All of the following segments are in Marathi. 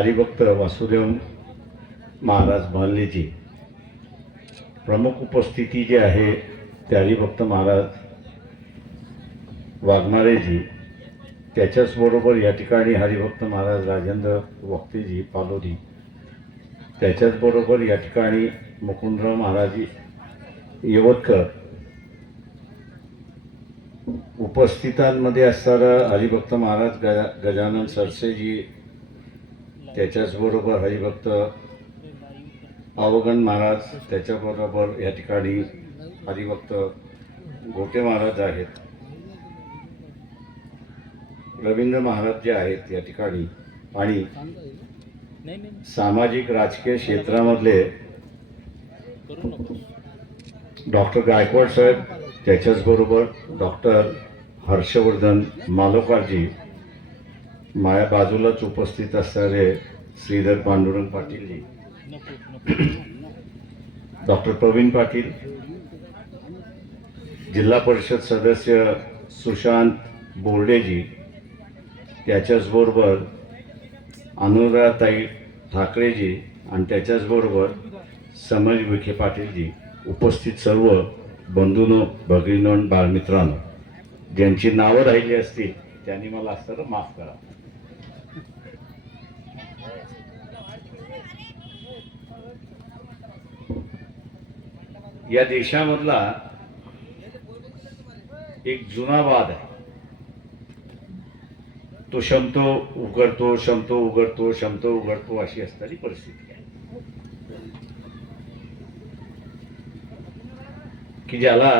हरिभक्त वासुदेव महाराज महल्लेची प्रमुख उपस्थिती जी आहे ते हरिभक्त महाराज वाघमारेजी, त्याच्याचबरोबर या ठिकाणी हरिभक्त महाराज राजेंद्र वक्तेजी पालोदी, त्याच्याचबरोबर या ठिकाणी मुकुंदराव महाराज यवतकर, उपस्थितांमध्ये असणारा हरिभक्त महाराज गजानन सरसेजी, त्याच्याचबरोबर हरिभक्त अवगण महाराज, त्याच्याबरोबर या ठिकाणी हरिभक्त गोटे महाराज आहेत, रवींद्र महाराज जे आहेत या ठिकाणी, आणि सामाजिक राजकीय क्षेत्रामधले डॉक्टर गायकवाड साहेब, त्याच्याचबरोबर डॉक्टर हर्षवर्धन मालोकारजी, माझ्या बाजूलाच उपस्थित असणारे श्रीधर पांडुरंग पाटीलजी, डॉक्टर प्रवीण पाटील, जिल्हा परिषद सदस्य सुशांत बोर्डेजी, त्याच्याचबरोबर अनुराताई ठाकरेजी, आणि त्याच्याचबरोबर समज विखे पाटीलजी, उपस्थित सर्व बंधूंनो, भगिनींनो आणि बालमित्रांनो, ज्यांची नावं राहिली असतील त्यांनी मला असं माफ करा. या देशामधला एक जुना वाद आहे, तो शमतो उघडतो, शमतो उघडतो, शमतो उघडतो, अशी असणारी परिस्थिती आहे की ज्याला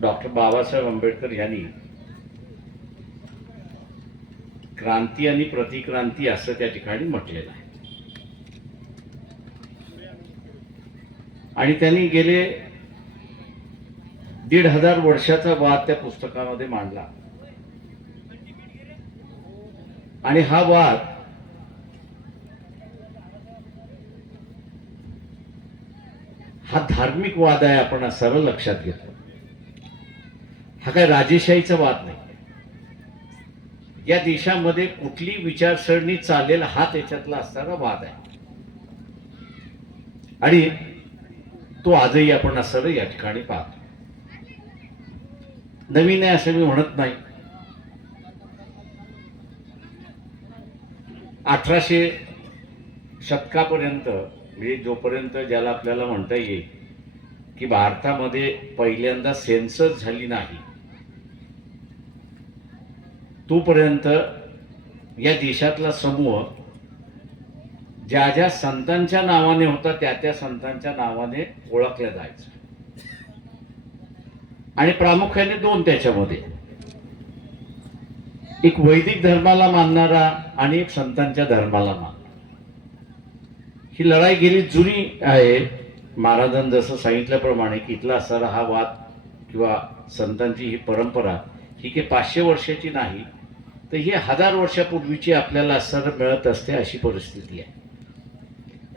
डॉक्टर बाबासाहेब आंबेडकर यांनी क्रांती आणि प्रतिक्रांती असं त्या ठिकाणी म्हटलेलं आहे. आणि त्यांनी गेले 1500 वर्षाचा वाद त्या पुस्तकामध्ये मांडला. आणि हा वाद हा धार्मिक वाद आहे, आपण सर्व लक्षात घेतो. हा काय राजेशाहीचा वाद नाही. या देशामध्ये कुठली विचारसरणी चालेल हा त्याच्यातला असणारा वाद आहे, आणि तो आजही आपण असं या ठिकाणी पाहतो. नवीन आहे असं मी म्हणत नाही. 1800 शतकापर्यंत, म्हणजे जोपर्यंत ज्याला आपल्याला म्हणता येईल की भारतामध्ये पहिल्यांदा सेन्सस झाली नाही, तोपर्यंत या देशातला समूह ज्या ज्या संतांच्या नावाने होता त्या त्या संतांच्या नावाने ओळखल्या जायचं. आणि प्रामुख्याने दोन त्याच्यामध्ये, एक वैदिक धर्माला मानणारा आणि एक संतांच्या धर्माला मानणारा. ही लढाई गेली जुनी आहे. महाराजांनी जसं सांगितल्याप्रमाणे की इथला असणारा हा वाद किंवा संतांची ही परंपरा ही काही 500 वर्षाची नाही, तर ही 1000 वर्षापूर्वीची आपल्याला असणारं मिळत असते अशी परिस्थिती आहे.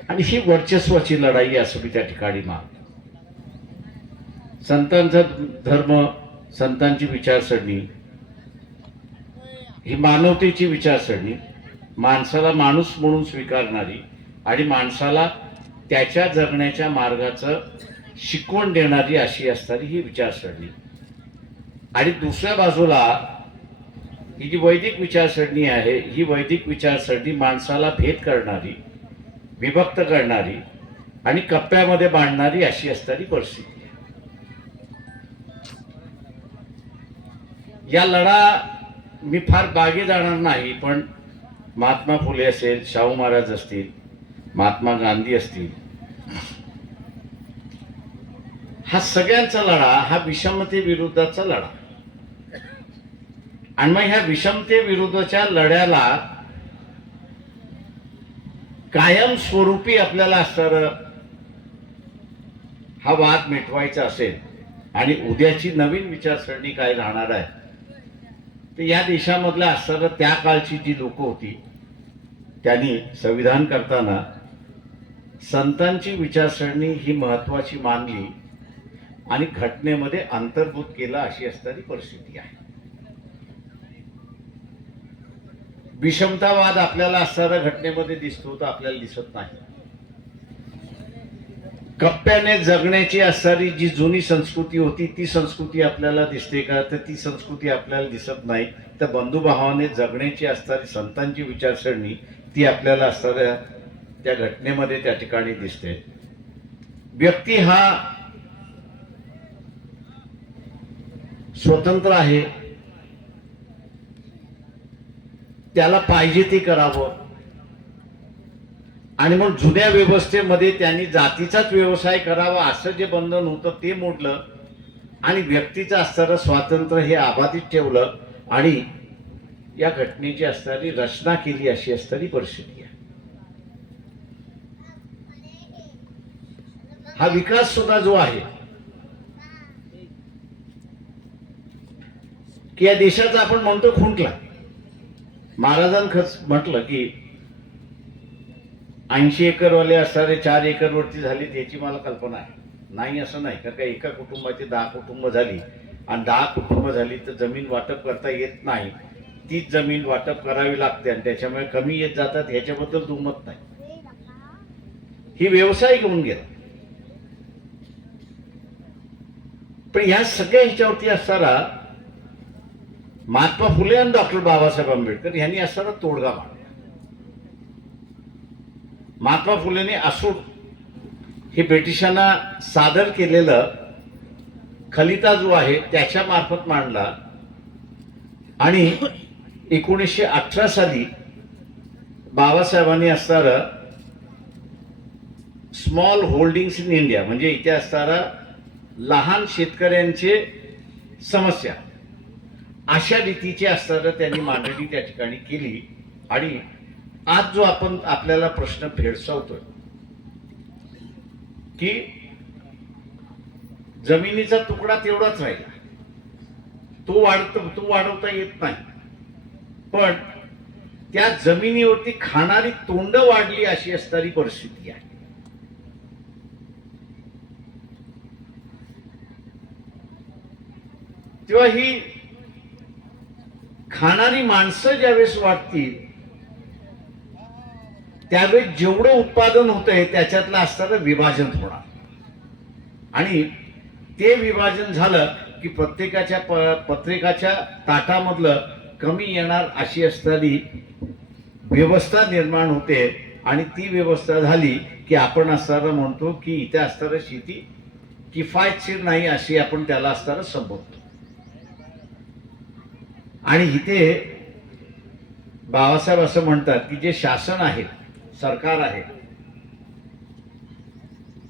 आणि ही वर्चस्वाची लढाई असं मी त्या ठिकाणी मानतो. संतांचा धर्म, संतांची विचारसरणी ही मानवतेची विचारसरणी, माणसाला माणूस म्हणून स्वीकारणारी आणि माणसाला त्याच्या जगण्याच्या मार्गाचं शिकवण देणारी अशी असणारी ही विचारसरणी. आणि दुसऱ्या बाजूला ही जी वैदिक विचारसरणी आहे, ही वैदिक विचारसरणी माणसाला भेद करणारी, विभक्त करणारी आणि कप्प्यामध्ये बांधणारी अशी असणारी परिस्थिती आहे. या लढा मी फार बागे जाणार नाही, पण महात्मा फुले असेल, शाहू महाराज असतील, महात्मा गांधी असतील, हा सगळ्यांचा लढा हा विषमते विरुद्धचा लढा. आणि मग ह्या विषमते विरुद्धच्या लढ्याला कायम स्वरूपी आपल्याला असणारं हा वाद मिटवायचा असेल आणि उद्याची नवीन विचारसरणी काय राहणार आहे, तर या देशामधलं असणारं त्या काळची जी लोक होती त्यांनी संविधान करताना संतांची विचारसरणी ही महत्वाची मानली आणि घटनेमध्ये अंतर्भूत केला अशी असणारी परिस्थिती आहे. विषमतावाद आपल्याला असणाऱ्या घटनेमध्ये दिसतो तर आपल्याला दिसत नाही. कप्प्याने जगण्याची असणारी जी जुनी संस्कृती होती ती संस्कृती आपल्याला दिसते का? तर ती संस्कृती आपल्याला दिसत नाही. तर बंधुभावाने जगण्याची असणारी संतांची विचारसरणी ती आपल्याला असणाऱ्या त्या घटनेमध्ये त्या ठिकाणी दिसते. व्यक्ती हा स्वतंत्र आहे, त्याला पाहिजे ते करावं. आणि मग जुन्या व्यवस्थेमध्ये त्यांनी जातीचाच व्यवसाय करावा असं जे बंधन होतं ते मोडलं आणि व्यक्तीचं असणारं स्वातंत्र्य हे अबाधित ठेवलं आणि या घटनेची असणारी रचना केली अशी असणारी परिस्थिती आहे. हा विकास सुद्धा जो आहे की या देशाचा आपण म्हणतो खुंटला. महाराजांनी म्हटलं की 80 एकरवाले असणारे 4 एकरवरती झाले याची मला कल्पना आहे. नाही असं नाही, कारण का एका कुटुंबाची 10 कुटुंब झाली आणि 10 कुटुंब झाली तर जमीन वाटप करता येत नाही. तीच जमीन वाटप करावी लागते आणि त्याच्यामुळे कमी येत जातात ह्याच्याबद्दल दुमत नाही. ही व्यवसाय घेऊन गेला. पण ह्या सगळ्या ह्याच्यावरती असणारा महात्मा फुले आणि डॉक्टर बाबासाहेब आंबेडकर यांनी असणारा तोडगा मांडला. महात्मा फुलेने असूड हे ब्रिटिशांना सादर केलेलं खलिता जो आहे त्याच्या मार्फत मांडला आणि 1918 साली बाबासाहेबांनी असणारं स्मॉल होल्डिंग्स इन इंडिया म्हणजे इथे असणारा लहान शेतकऱ्यांचे समस्या अशा रीतीची असणारं त्यांनी मांडणी त्या ठिकाणी केली. आणि आज जो आपण आपल्याला प्रश्न भेडसावतोय की जमिनीचा तुकडा तेवढाच राहिला, तो वाढवता येत नाही, पण त्या जमिनीवरती खाणारी तोंड वाढली अशी असणारी परिस्थिती आहे. तेव्हा ही खाणारी माणसं ज्यावेळेस वाढतील त्यावेळेस जेवढं उत्पादन होतंय त्याच्यातलं असणारं विभाजन होणार आणि ते विभाजन झालं की प्रत्येकाच्या ताटामधलं कमी येणार अशी असणारी व्यवस्था निर्माण होते. आणि ती व्यवस्था झाली की आपण असणारं म्हणतो की इथे असणारं शेती किफायतशीर नाही अशी आपण त्याला असणारं संबोधतो. आणि इथे बाबासाहेब असं म्हणतात की जे शासन आहे, सरकार आहे,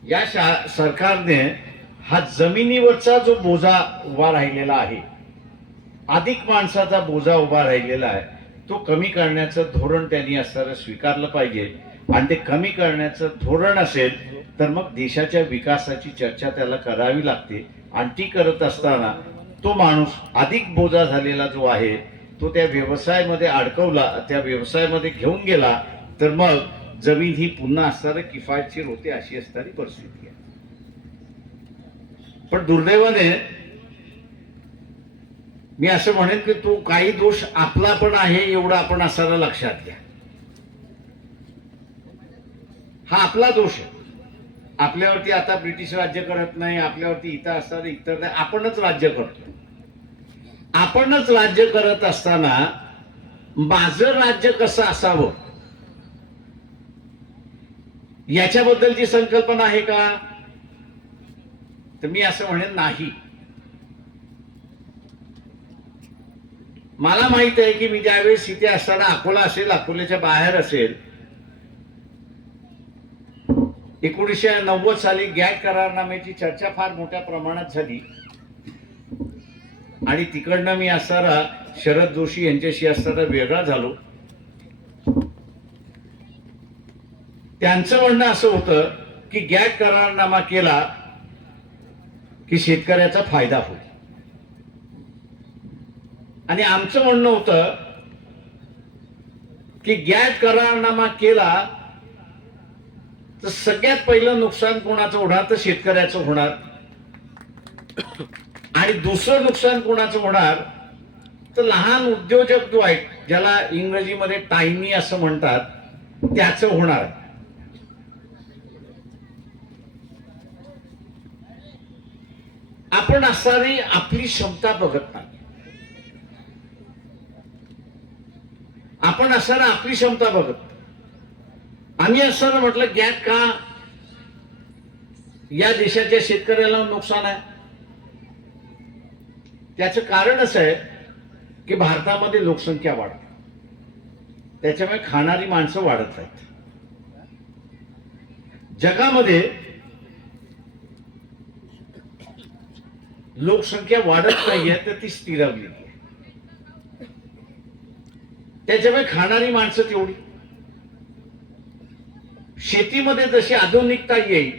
या सरकारने हा जमिनीवरचा जो बोजा उभा राहिलेला आहे, अधिक माणसाचा बोजा उभा राहिलेला आहे, तो कमी करण्याचं धोरण त्यांनी असणारं स्वीकारलं पाहिजे. आणि ते कमी करण्याचं धोरण असेल तर मग देशाच्या विकासाची चर्चा त्याला करावी लागते. आणि ती करत असताना तो माणूस अधिक बोजा झालेला जो आहे तो त्या व्यवसायामध्ये अडकवला, त्या व्यवसायामध्ये घेऊन गेला तर मग जमीन ही पुन्हा असणारं किफायतशीर होते अशी असणारी परिस्थिती आहे. पण दुर्दैवाने मी असं म्हणेन की तो काही दोष आपला पण आहे एवढं आपण असायला लक्षात घ्या. हा आपला दोष आहे. आपल्यावरती आता ब्रिटिश राज्य करत नाही, आपल्यावरती इथं असणारे इतर नाही, आपणच राज्य करतो. आपणच राज्य करत असताना माझं राज्य कसं असावं याच्याबद्दलची संकल्पना आहे का? तर मी असं म्हणेन नाही. मला माहित आहे की मी ज्यावेळेस इथे असताना अकोला असेल, अकोल्याच्या बाहेर असेल, 1990 साली गॅट करारनाम्याची चर्चा फार मोठ्या प्रमाणात झाली आणि तिकडनं मी असणारा शरद जोशी यांच्याशी असणारा वेगळा झालो. त्यांचं म्हणणं असं होतं की गॅट करारनामा केला की शेतकऱ्याचा फायदा होईल आणि आमचं म्हणणं होतं की गॅट करारनामा केला तर सगळ्यात पहिलं नुकसान कोणाचं होणार? तर शेतकऱ्याचं होणार. आणि दुसरं नुकसान कोणाचं होणार? तर लहान उद्योजक जो आहे, ज्याला इंग्रजीमध्ये टायनी असं म्हणतात, त्याचं होणार आहे. आपण असणारी आपली क्षमता बघत नाही. आपण असणारा आपली क्षमता बघत. आम्ही असताना म्हटलं गॅट का या देशाच्या शेतकऱ्याला नुकसान आहे. त्याचं कारण असं आहे की भारतामध्ये लोकसंख्या वाढते, त्याच्यामुळे खाणारी माणसं वाढत आहेत. जगामध्ये लोकसंख्या वाढत नाहीये, तर ती स्थिरावली आहे. त्याच्यामुळे खाणारी माणसं तेवढी. शेतीमध्ये जशी आधुनिकता येईल,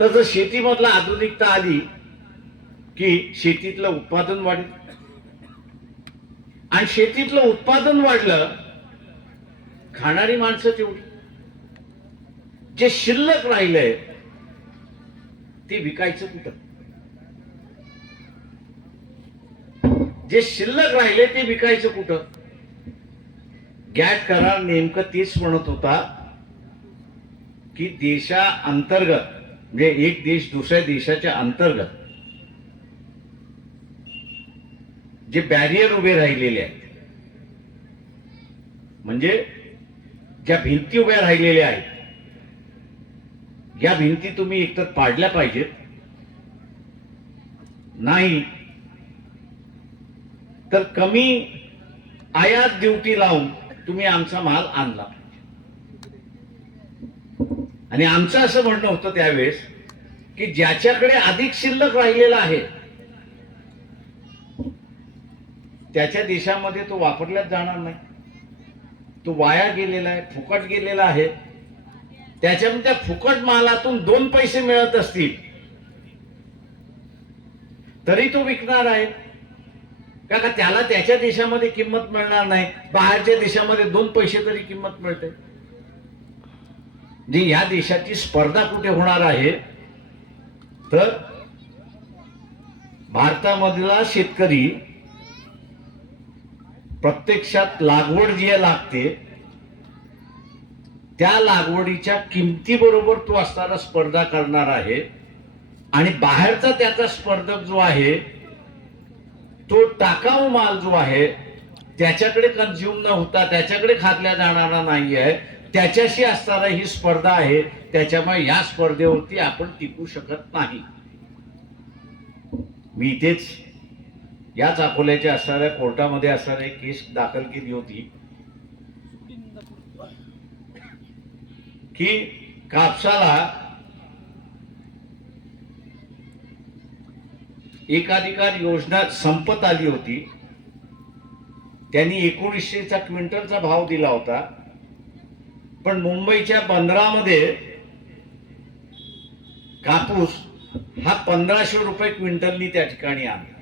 तर जर शेतीमधला आधुनिकता आली की शेतीतलं उत्पादन वाढेल, आणि शेतीतलं उत्पादन वाढलं, खाणारी माणसं तेवढी. जे शिल्लक राहिलंय ते विकायचं कुठं? जे शिल्लक राहिले ते विकायचं कुठं? गॅट करार नेमकं तेच म्हणत होता की देशाअंतर्गत, म्हणजे एक देश दुसऱ्या देशाच्या अंतर्गत जे बॅरियर उभे राहिलेले आहेत, म्हणजे ज्या भिंती उभ्या राहिलेल्या आहेत, या भिंती तुम्ही एकतर पाडल्या पाहिजेत, नाही तर कमी आयात ड्युटी लावून तुम्ही आमचा माल आणला. आणि आमचं असं म्हणणं होतं त्यावेळेस की ज्याच्याकडे अधिक शिल्लक राहिलेला आहे त्याच्या देशामध्ये तो वापरल्याच जाणार नाही, तो वाया गेलेला आहे, फुकट गेलेला आहे. त्याच्यामध्ये त्या फुकट मालातून 2 पैसे मिळत असतील तरी तो विकणार आहे का? त्याला त्याच्या देशामध्ये किंमत मिळणार नाही, बाहेरच्या देशामध्ये 2 पैसे तरी किंमत मिळते. जी या देशाची स्पर्धा कुठे होणार आहे, तर भारतामधला शेतकरी प्रत्यक्षात लागवड जी लागते त्या लागवडीच्या किमतीबरोबर तो असणारा स्पर्धा करणार आहे. आणि बाहेरचा त्याचा स्पर्धक जो आहे तो टाकाऊ माल जो आहे त्याच्याकडे कन्झ्युम न होता, त्याच्याकडे खाल्ल्या जाणारा नाही आहे, त्याच्याशी असणारा ही स्पर्धा आहे. त्याच्यामुळे या स्पर्धेवरती आपण टिकू शकत नाही. मी इथेच याच अकोल्याच्या असणाऱ्या कोर्टामध्ये असणारी एक केस दाखल केली होती की कापसाला एकाधिकार योजना संपत आली होती. त्यांनी 1900चा क्विंटलचा भाव दिला होता, पण मुंबईच्या बंदरामध्ये कापूस हा 1500 रुपये क्विंटलनी त्या ठिकाणी आणला.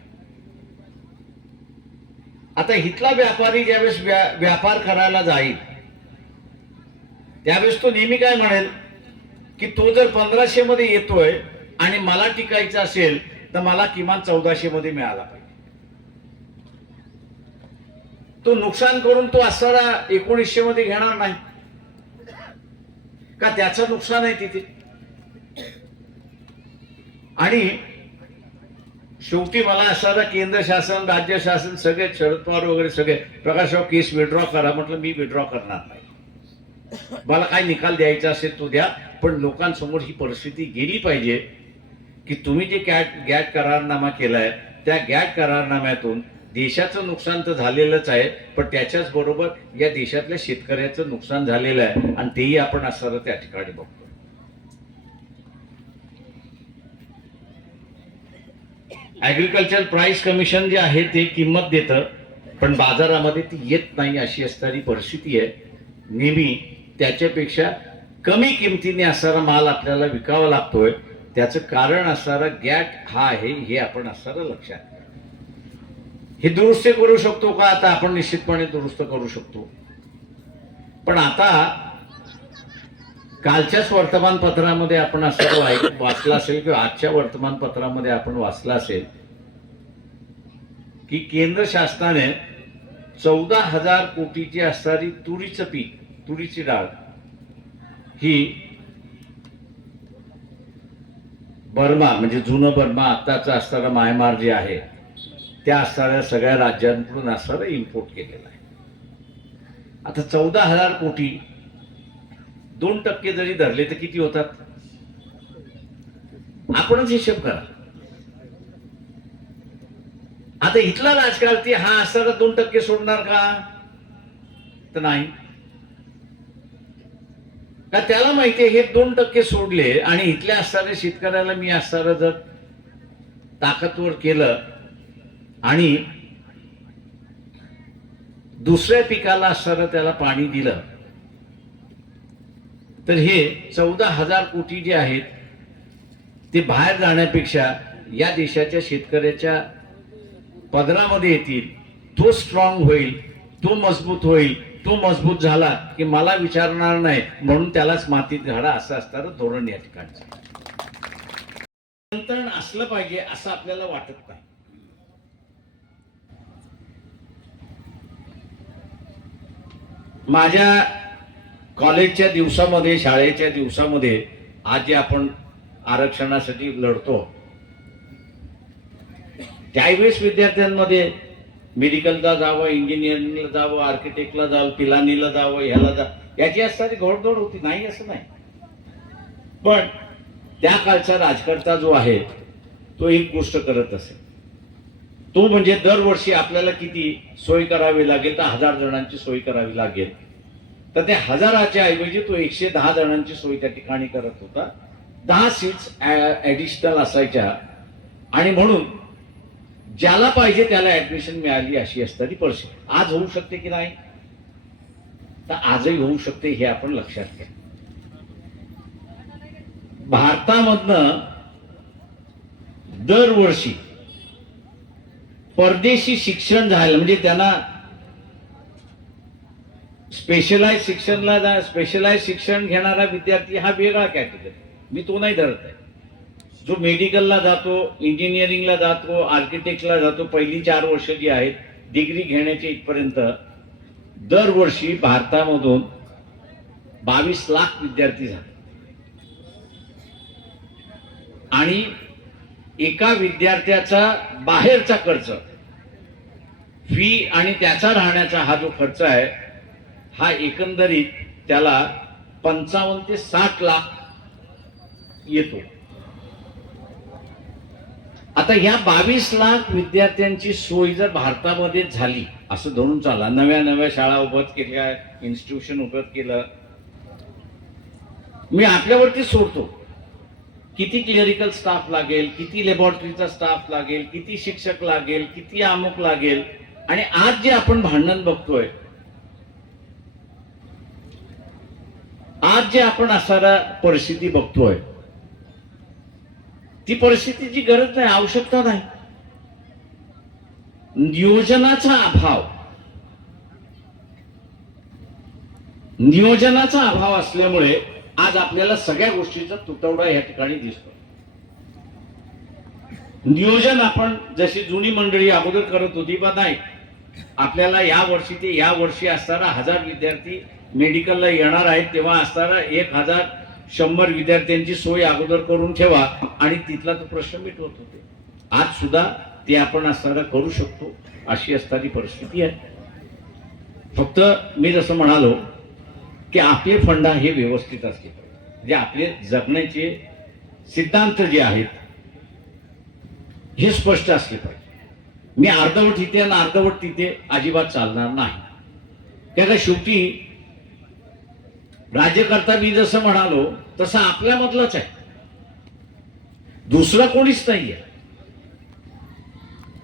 आता इथला व्यापारी ज्यावेळेस व्यापार करायला जाईल त्यावेळेस तो नेहमी काय म्हणेल की तो जर 1500 मध्ये येतोय आणि मला टिकायचं असेल तर मला किमान 1400 मध्ये मिळाला पाहिजे. तो नुकसान करून तो असणारा 1900 मध्ये घेणार नाही का? त्याचं नुकसान आहे तिथे. आणि शेवटी मला असणारा केंद्र शासन, राज्य शासन सगळे, शरद पवार वगैरे सगळे, प्रकाशराव केस विड्रॉ करा. म्हटलं मी विड्रॉ करणार नाही. मला काय निकाल द्यायचा असेल तो द्या, पण लोकांसमोर ही परिस्थिती गेली पाहिजे की तुम्ही जे गॅट करारनामा केलाय त्या गॅट करारनाम्यातून देशाचं नुकसान तर झालेलंच आहे, पण त्याच्याच बरोबर या देशातल्या शेतकऱ्याचं नुकसान झालेलं आहे, आणि तेही आपण असणारं त्या ठिकाणी बघतो. ऍग्रिकल्चर प्राइस कमिशन जे आहे ते किंमत देतं, पण बाजारामध्ये ती येत नाही, अशी असणारी परिस्थिती आहे. नेहमी त्याच्यापेक्षा कमी किमतीने असणारा माल आपल्याला विकावा लागतोय. त्याचं कारण असणारा गॅट हा आहे, हे आपण असणारं लक्षात घ्या. हे दुरुस्त करू शकतो का? आता आपण निश्चितपणे दुरुस्त करू शकतो. पण आता कालच्याच वर्तमानपत्रामध्ये आपण असं वाचलं असेल किंवा आजच्या वर्तमानपत्रामध्ये आपण वाचलं असेल की केंद्र शासनाने 14,000 कोटीची असणारी तुरीचं पीक, तुरीची डाळ ही बर्मा म्हणजे जुनं बर्मा आत्ताचं असणारं म्यानमार जे आहे त्या असणाऱ्या सगळ्या राज्यांकडून असणारं इम्पोर्ट केलेलं आहे. आता 14,000 कोटी 2% जरी धरले तर किती होतात? आपणच हिशोब करा. आता इथला राजकारणी हा असणारा 2% सोडणार का? तर नाही. का त्याला माहितीये हे 2% सोडले आणि इथल्या असणाऱ्या शेतकऱ्याला मी असणारं जर ताकदवर केलं आणि दुसऱ्या पिकाला असणारं त्याला पाणी दिलं तर हे 14,000 कोटी जे आहेत ते बाहेर जाण्यापेक्षा या देशाच्या शेतकऱ्याच्या पदरामध्ये येतील. तो स्ट्रॉंग होईल, तो मजबूत होईल. तो मजबूत झाला की मला विचारणार नाही म्हणून त्यालाच मातीत घाला असं असणारं धोरण या ठिकाणचं नियंत्रण असलं पाहिजे असं आपल्याला वाटत नाही. माझ्या कॉलेजच्या दिवसामध्ये, शाळेच्या दिवसामध्ये आज जे आपण आरक्षणासाठी लढतो त्यावेळेस विद्यार्थ्यांमध्ये मेडिकलला जावं, इंजिनिअरिंगला जावं, आर्किटेक्टला जावं, पिलानीला जावं, ह्याला जावं याची असणारी घोडदौड होती, नाही असं नाही. पण त्या काळचा राजकर्ता जो आहे तो एक गोष्ट करत असे, तो म्हणजे दरवर्षी आपल्याला किती सोय करावी लागेल तर 1000 जणांची सोय करावी लागेल. तर त्या 1000च्या ऐवजी तो 110 जणांची सोय त्या ठिकाणी करत होता. 10 सीट्स ऍडिशनल असायच्या आणि म्हणून ज्याला पाहिजे त्याला ऍडमिशन मिळाली अशी असणारी परिस्थिती. आज होऊ शकते की नाही? तर आजही होऊ शकते हे आपण लक्षात घ्या. भारतामधनं दरवर्षी परदेशी शिक्षण झालं म्हणजे त्यांना स्पेशलाइज शिक्षण घेणारा विद्यार्थी हा वेगळा कॅटेगरी, मी तो नाही धरत आहे. जो मेडिकलला जातो, इंजिनिअरिंगला जातो, आर्किटेक्टला जातो, पहिली 4 वर्ष जी आहेत डिग्री घेण्याच्या इथपर्यंत दरवर्षी भारतामधून 22 लाख विद्यार्थी झाले आणि एका विद्यार्थ्याचा बाहेरचा खर्च, फी आणि त्याचा राहण्याचा हा जो खर्च आहे हा एकंदरीत त्याला 55 ते 60 लाख येतो. आता या 22 लाख विद्यार्थ्यांची सोय जर भारतामध्ये झाली असं धरून चाला, नव्या शाळा उभत केल्या, इन्स्टिट्यूशन उभत केलं, मी आपल्यावरती सोडतो किती क्लिअरिकल स्टाफ लागेल, किती लॅबोरेटरीचा स्टाफ लागेल, किती शिक्षक लागेल, किती अमुक लागेल. आणि आज जे आपण भांडण बघतोय, आज जे आपण असणारा परिस्थिती बघतोय ती परिस्थितीची गरज नाही, आवश्यकता नाही. नियोजनाचा अभाव असल्यामुळे आज आपल्याला सगळ्या गोष्टीचा तुटवडा या ठिकाणी दिसतो. नियोजन आपण जशी जुनी मंडळी अगोदर करत होती बा नाही, आपल्याला या वर्षी ते या वर्षी असताना 1000 विद्यार्थी मेडिकलला येणार आहेत तेव्हा असताना 1100 विद्यार्थ्यांची सोय अगोदर करून ठेवा आणि तिथला तो प्रश्न मिटवत होते. आज सुद्धा ते आपण असताना करू शकतो अशी असणारी परिस्थिती आहे. फक्त मी जसं म्हणालो की आपले फंडा हे व्यवस्थित असले पाहिजे, जे आपले जगण्याचे सिद्धांत जे आहेत हे स्पष्ट असले पाहिजे. मी अर्धवट इथे आणि अर्धवट तिथे अजिबात चालणार नाही. त्याला शेवटी राज्यकर्ता मी जसं म्हणालो तसं आपल्यामधलाच आहे, दुसरा कोणीच नाहीये.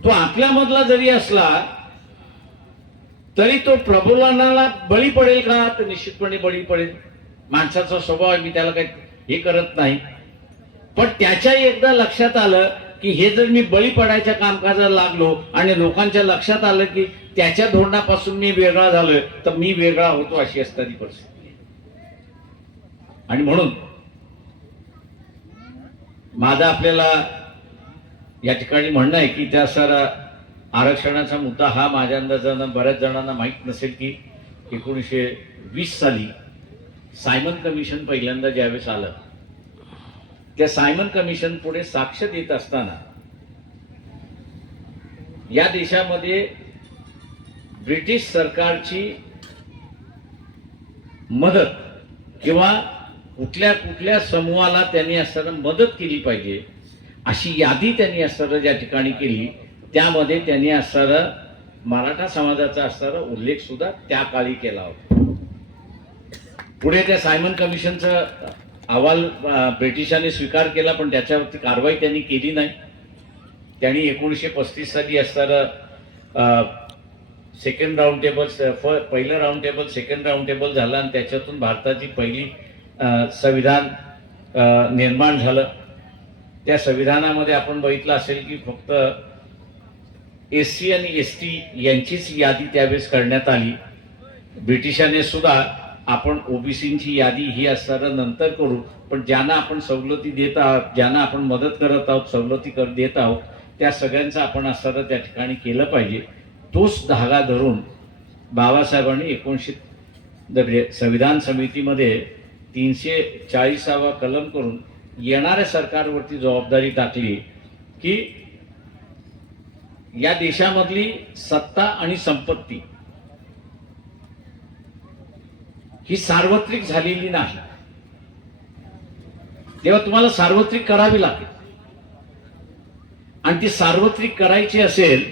तो आपल्यामधला जरी असला तरी तो प्रबोधनाला बळी पडेल का? तर निश्चितपणे बळी पडेल. माणसाचा स्वभाव मी त्याला काही हे करत नाही. पण त्याच्या एकदा लक्षात आलं की हे जर मी बळी पडायच्या कामकाजाला लागलो आणि लोकांच्या लक्षात आलं की त्याच्या धोरणापासून मी वेगळा झालोय तर मी वेगळा होतो अशी असणारी परिस्थिती. आणि म्हणून माझं आपल्याला या ठिकाणी म्हणणं आहे की त्या सारा आरक्षणाचा मुद्दा हा माझ्या अंदाजानं बऱ्याच जणांना माहीत नसेल की 1920 साली सायमन कमिशन पहिल्यांदा ज्यावेळेस आलं, त्या सायमन कमिशन पुढे साक्ष देत असताना या देशामध्ये ब्रिटिश सरकारची मदत किंवा कुठल्या कुठल्या समूहाला त्यांनी असताना मदत केली पाहिजे अशी यादी त्यांनी असताना ज्या ठिकाणी केली, त्यामध्ये त्यांनी असणारा मराठा समाजाचा असणारा उल्लेख सुद्धा त्या काळी केला होता. पुढे त्या सायमन कमिशनचा अहवाल ब्रिटिशांनी स्वीकार केला, पण त्याच्यावरती कारवाई त्यांनी केली नाही. त्यांनी 1935 साली असणारा सेकंड राऊंड टेबल, पहिलं round table, second round table झालं आणि त्याच्यातून भारताची पहिली संविधान निर्माण झालं. त्या संविधानामध्ये आपण बघितलं असेल की फक्त SC आणि ST यांचीच यादी त्यावेळेस करण्यात आली. ब्रिटिशांनी सुद्धा आपण OBCची यादी ही असणारं नंतर करू, पण ज्यांना आपण सवलती देत आहोत, ज्यांना आपण मदत करत आहोत, सवलती देत आहोत, त्या सगळ्यांचं आपण असणारं त्या ठिकाणी केलं पाहिजे. तोच धागा धरून बाबासाहेबांनी 1900 संविधान समितीमध्ये 340वा कलम करून येणाऱ्या सरकारवरती जबाबदारी टाकली की या देशामधली सत्ता आणि संपत्ती ही सार्वत्रिक झालेली नाही, तेव्हा तुम्हाला सार्वत्रिक करावी लागेल. आणि ती सार्वत्रिक करायची असेल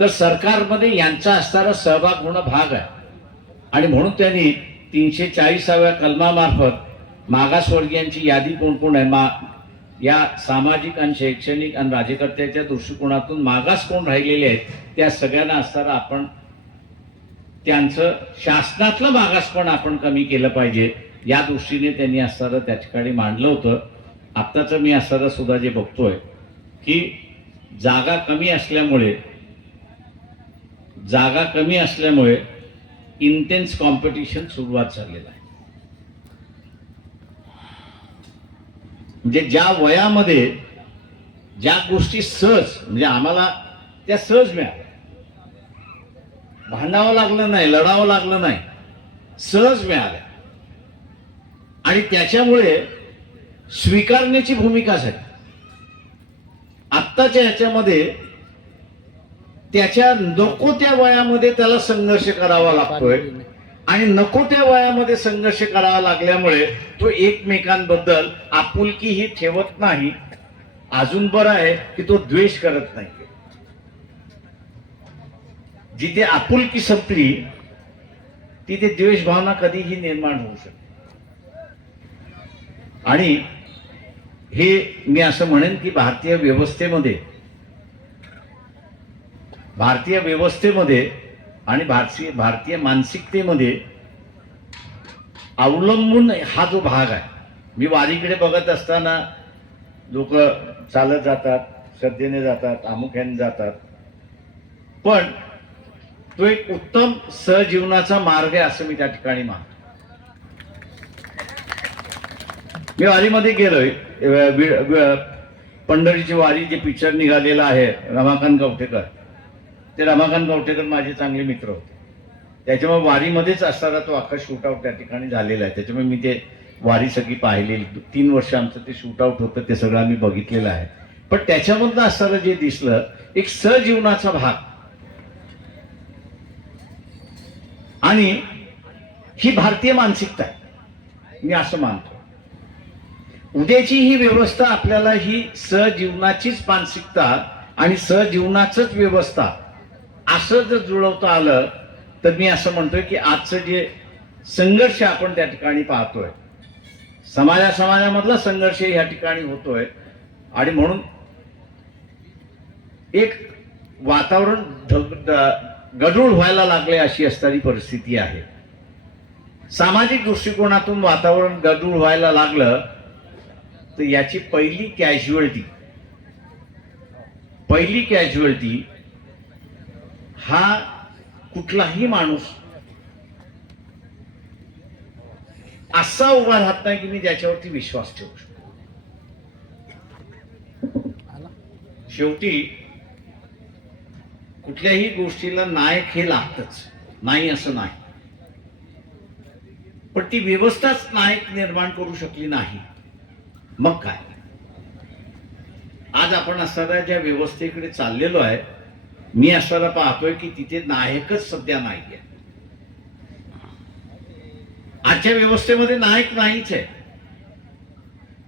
तर सरकारमध्ये यांचा असणारा सहभाग होणं भाग आहे. आणि म्हणून त्यांनी 340व्या कलमामार्फत मागासवर्गीयांची यादी कोण कोण आहे, या सामाजिक आणि शैक्षणिक आणि राज्यकर्त्याच्या दृष्टिकोनातून मागास कोण राहिलेले आहेत, त्या सगळ्यांना असणारा आपण त्यांचं शासनातलं मागासपण आपण कमी केलं पाहिजे या दृष्टीने त्यांनी असणारं त्या ठिकाणी मांडलं होतं. आत्ताचं मी असणारं सुद्धा जे बघतोय की जागा कमी असल्यामुळे इंटेन्स कॉम्पिटिशन सुरुवात झालेलं आहे. म्हणजे ज्या वयामध्ये ज्या गोष्टी सहज, म्हणजे आम्हाला त्या सहज मिळाल्या, भांडावं लागलं नाही, लढावं लागलं नाही, सहज मिळाल्या आणि त्याच्यामुळे स्वीकारण्याची भूमिका झाली. आत्ताच्या ह्याच्यामध्ये त्याच्या नको त्या वयामध्ये त्याला संघर्ष करावा लागतोय आणि नको त्या वयामध्ये संघर्ष करावा लागल्यामुळे तो एकमेकांबद्दल आपुलकी ही ठेवत नाही. अजून बरं आहे की तो द्वेष करत नाही. जिथे आपुलकी संपली तिथे द्वेष भावना कधीही निर्माण होऊ शकते. आणि हे मी असं म्हणेन की भारतीय व्यवस्थेमध्ये आणि भारतीय मानसिकतेमध्ये अवलंबून हा जो भाग आहे. मी वारीकडे बघत असताना लोक चालत जातात, श्रद्धेने जातात, आमुख्याने जातात, पण तो एक उत्तम सहजीवनाचा मार्ग आहे असं मी त्या ठिकाणी मानतो. मी वारीमध्ये गेलोय, पंढरीची वारी जे पिक्चर निघालेलं आहे रमाकांत गवठेकर, ते रमाकांत गवठेकर माझे चांगले मित्र होते. त्याच्यामुळे वारीमध्येच असणारा तो अख्खा शूटआउट त्या ठिकाणी झालेला आहे. त्याच्यामुळे मी ते वारी सगळी पाहिलेली, 3 वर्ष आमचं ते शूटआउट होतं, ते सगळं आम्ही बघितलेलं आहे. पण त्याच्यामधलं असणारं जे दिसलं एक सहजीवनाचा भाग, आणि ही भारतीय मानसिकता आहे मी असं मानतो. उद्याची ही व्यवस्था आपल्याला ही सहजीवनाचीच मानसिकता आणि सहजीवनाचंच व्यवस्था असं जर जुळवता आलं तर मी असं म्हणतोय की आजचं जे संघर्ष आपण त्या ठिकाणी पाहतोय, समाजामधला संघर्ष या ठिकाणी होतोय, आणि म्हणून एक वातावरण गढूळ व्हायला लागले अशी असणारी परिस्थिती आहे. सामाजिक दृष्टिकोनातून वातावरण गढूळ व्हायला लागलं तर याची पहिली कॅज्युअल्टी हा कुठलाही माणूस असा उभा राहत नाही की मी ज्याच्यावरती विश्वास ठेवू शकतो. शेवटी कुठल्याही गोष्टीला नायक हे लागतच, नाही असं नाही, पण ती व्यवस्थाच नायक निर्माण करू शकली नाही. मग काय, आज आपण असणाऱ्या ज्या व्यवस्थेकडे चाललेलो आहे, मी असताना पाहतोय की तिथे नायकच सध्या नाहीये. आजच्या व्यवस्थेमध्ये नायक नाहीच आहे.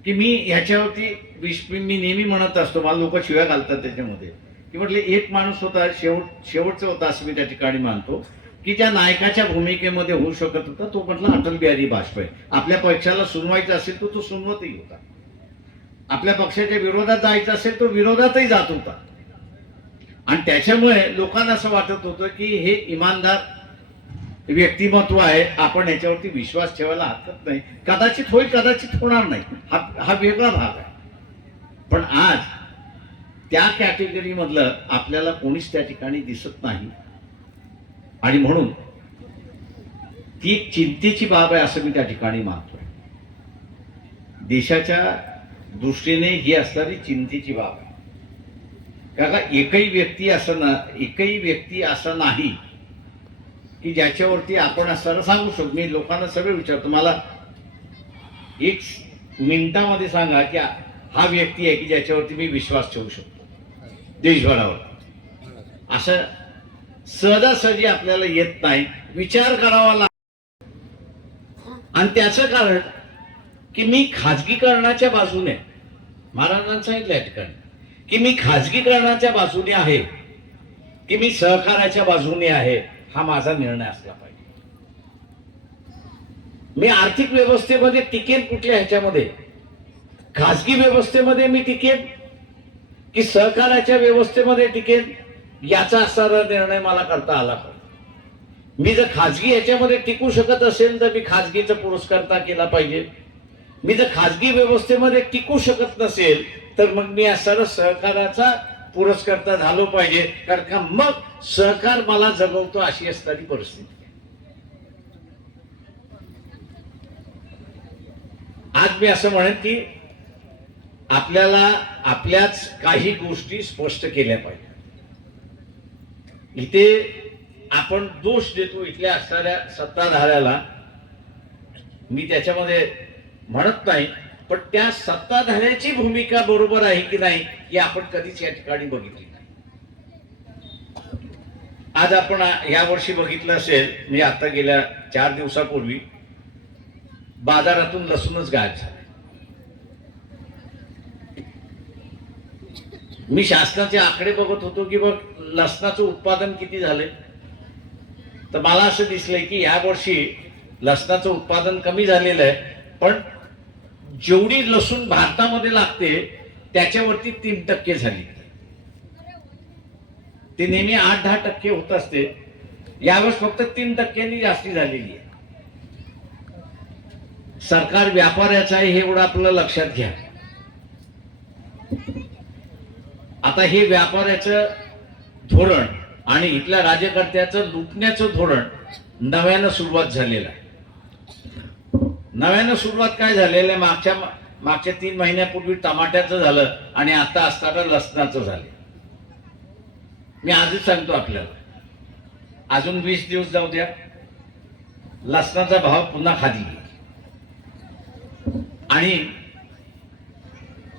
की मी ह्याच्यावरती मी नेहमी म्हणत असतो, मला लोक शिव्या घालतात त्याच्यामध्ये, की म्हटले एक माणूस होता, शेवटचा होता असं मी त्या ठिकाणी मानतो, की ज्या नायकाच्या भूमिकेमध्ये होऊ शकत होता तो म्हटलं अटल बिहारी वाजपेयी. आपल्या पक्षाला सुनवायचं असेल तो सुनवतही होता, आपल्या पक्षाच्या विरोधात जायचं असेल तो विरोधातही जात होता. आणि त्याच्यामुळे लोकांना असं वाटत होतं की हे इमानदार व्यक्तिमत्व आहे, आपण याच्यावरती विश्वास ठेवायला हरकत नाही. कदाचित होईल, कदाचित होणार नाही, हा वेगळा भाग आहे. पण आज त्या कॅटेगरी मधलं आपल्याला कोणीच त्या ठिकाणी दिसत नाही. आणि म्हणून ती चिंतेची बाब आहे असं मी त्या ठिकाणी मानतोय. देशाच्या दृष्टीने ही असणारी चिंतेची बाब आहे. कारण एकही व्यक्ती असं नाही की ज्याच्यावरती आपण असताना सांगू शकतो. मी लोकांना सगळं विचारतो, मला एक मिनिटामध्ये सांगा की हा व्यक्ती आहे की ज्याच्यावरती मी विश्वास ठेवू शकतो देशभरावर. असं सहजासहजी आपल्याला येत नाही, विचार करावा लागतो. आणि त्याचं कारण की मी खाजगीकरणाच्या बाजूने, महाराजांनी सांगितलं या ठिकाणी की मी खाजगीकरणाच्या बाजूने आहे की मी सहकार्याच्या बाजूने आहे, हा माझा निर्णय असला पाहिजे. मी आर्थिक व्यवस्थेमध्ये टिकेन कुठल्या ह्याच्यामध्ये, खाजगी व्यवस्थेमध्ये मी टिकेन की सहकार्याच्या व्यवस्थेमध्ये टिकेन, याचा असणारा निर्णय मला करता आला पाहिजे. मी जर खाजगी ह्याच्यामध्ये टिकू शकत असेल तर मी खाजगीचा पुरस्कारता केला पाहिजे. मी जर खाजगी व्यवस्थेमध्ये टिकू शकत नसेल तर मग मी असणारा सहकाराचा पुरस्कर्ता झालो पाहिजे. कारण का मग सहकार मला जगवतो अशी असणारी परिस्थिती. आज मी असं म्हणेन की आपल्याला आपल्याच काही गोष्टी स्पष्ट केल्या पाहिजे. इथे आपण दोष देतो इथल्या असणाऱ्या सत्ताधाऱ्याला, मी त्याच्यामध्ये म्हणत नाही, पण त्या सत्ताधाऱ्याची भूमिका बरोबर आहे की नाही हे आपण कधीच या ठिकाणी बघितली नाही. आज आपण या वर्षी बघितलं असेल, मी आता गेल्या 4 दिवसापूर्वी बाजारातून लसूणच गायब झाला. मी शासनाचे आकडे बघत होतो की बघ लसणाचं उत्पादन किती झाले, तर मला असं दिसलंय की या वर्षी लसणाचं उत्पादन कमी झालेलं आहे, पण जेवढी लसूण भारतामध्ये लागते त्याच्यावरती 3% झाली. ते नेहमी 8-10% होत असते, यावेळेस फक्त 3% जास्ती झालेली आहे. सरकार व्यापाऱ्याचं आहे हे एवढं आपलं लक्षात घ्या. आता हे व्यापाऱ्याचं धोरण आणि इथल्या राज्यकर्त्याचं लुटण्याचं धोरण नव्यानं सुरुवात झालेलं आहे. नव्यानं सुरुवात काय झालेलं आहे, मागच्या 3 महिन्यापूर्वी टमाट्याचं झालं आणि आता असताना लसणाचं झालं. मी आजच सांगतो आपल्याला, अजून 20 दिवस जाऊ द्या, लसणाचा भाव पुन्हा खाली येईल. आणि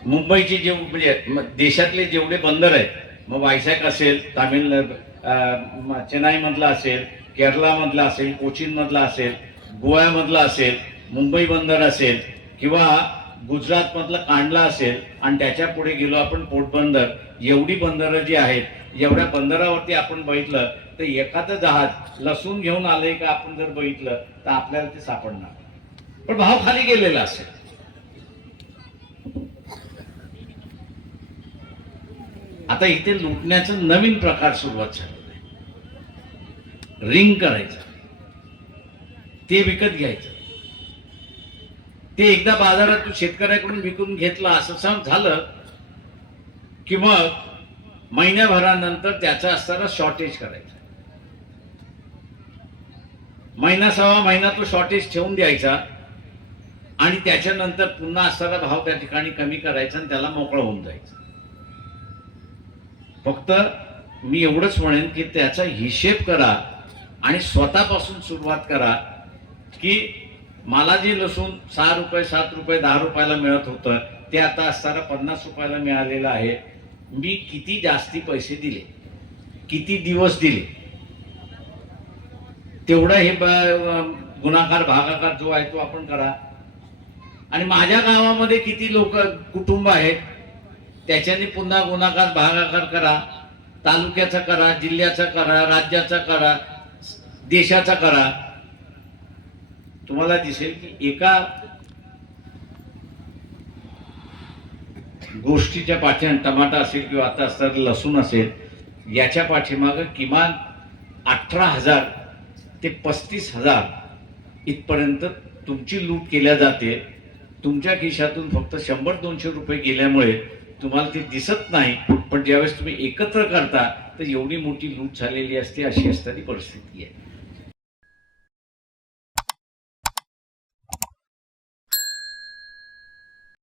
मुंबईचे जे म्हणजे देशातले जेवढे बंदर आहेत, मग वायझॅक असेल, चेन्नई मधला असेल, केरला मधला असेल, कोचीन मधला असेल, गोव्यामधला असेल, मुंबई बंदर असेल किंवा गुजरात मधलं कांडला असेल, आणि त्याच्या पुढे गेलो आपण पोटबंदर, एवढी बंदरं जी आहेत, एवढ्या बंदरावरती आपण बघितलं तर एखादं जहाज लसूण घेऊन आलंय का आपण जर बघितलं तर आपल्याला ते सापडणार, पण भाव खाली गेलेला असेल. आता इथे लुटण्याचं नवीन प्रकार सुरुवात झालेला आहे. रिंग करायचं, ते विकत घ्यायचं, ते एकदा बाजारात शेतकऱ्याकडून विकून घेतलं असं झालं की मग महिन्याभरानंतर त्याचा असताना शॉर्टेज करायचं. महिना सव्वा महिना तो शॉर्टेज ठेवून द्यायचा आणि त्याच्यानंतर पुन्हा असणारा भाव त्या ठिकाणी कमी करायचा आणि त्याला मोकळं होऊन जायचं. फक्त मी एवढंच म्हणेन की त्याचा हिशेब करा आणि स्वतःपासून सुरुवात करा की मला जे लसूण 6 रुपये 7 रुपये 10 रुपयाला मिळत होतं ते आता असताना 50 रुपयाला मिळालेलं आहे. मी किती जास्ती पैसे दिले, किती दिवस दिले, तेवढा हे गुणाकार भागाकार जो आहे तो आपण करा. आणि माझ्या गावामध्ये किती लोक कुटुंब आहेत त्याच्याने पुन्हा गुणाकार भागाकार करा. तालुक्याचा करा, जिल्ह्याचा करा, राज्याचा करा, देशाचा करा. तुम्हाला दिसेल की एका गोष्टीच्या पाठीमागे टमाटा असेल किंवा आता असतात लसूण असेल, याच्या पाठीमागे किमान 18,000 ते 35,000 इथपर्यंत तुमची लूट केल्या जाते. तुमच्या खिशातून फक्त 100-200 रुपये गेल्यामुळे तुम्हाला ते दिसत नाही, पण ज्यावेळेस तुम्ही एकत्र करता तर एवढी मोठी लूट झालेली असते. अशी असणारी परिस्थिती आहे.